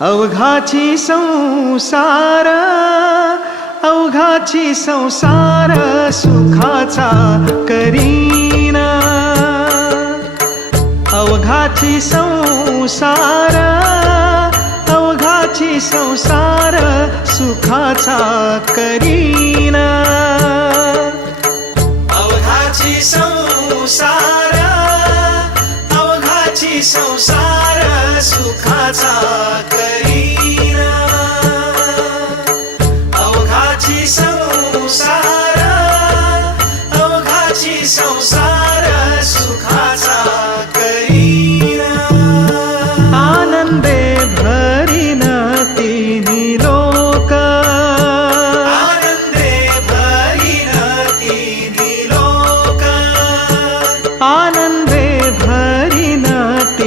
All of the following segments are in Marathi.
अवघाची संसार अवघाची संसार सुखाचा करीन. अवघाची संसार अवघाची संसार सुखाचा करीन. अवघाची संसार अवघाची संसार सुखाचा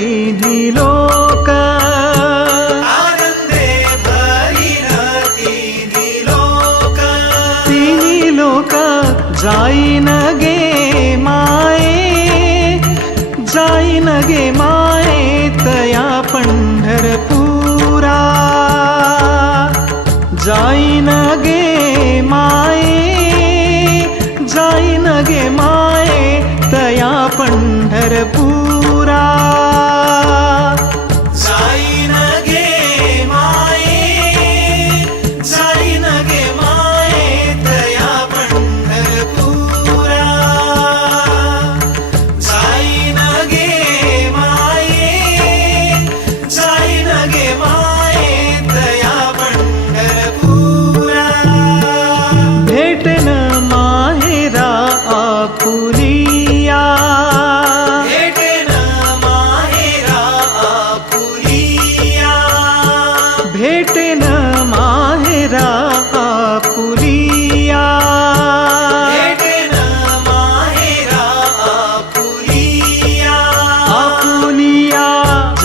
तिन्ही लोक. आनंदे भरीन तिन्ही लोक तिन्ही लोक जाईन गे माये. जाईन गे माये तया पंढरपुरा. जाईन गे माये. जाईन गे माये तया पंढरपुरा. হেটে না মাহেরা পুলিয়া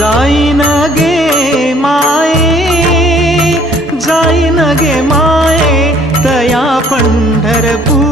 যাই না গে মায়ে যাই না গে মায়ে तया पंढरपूर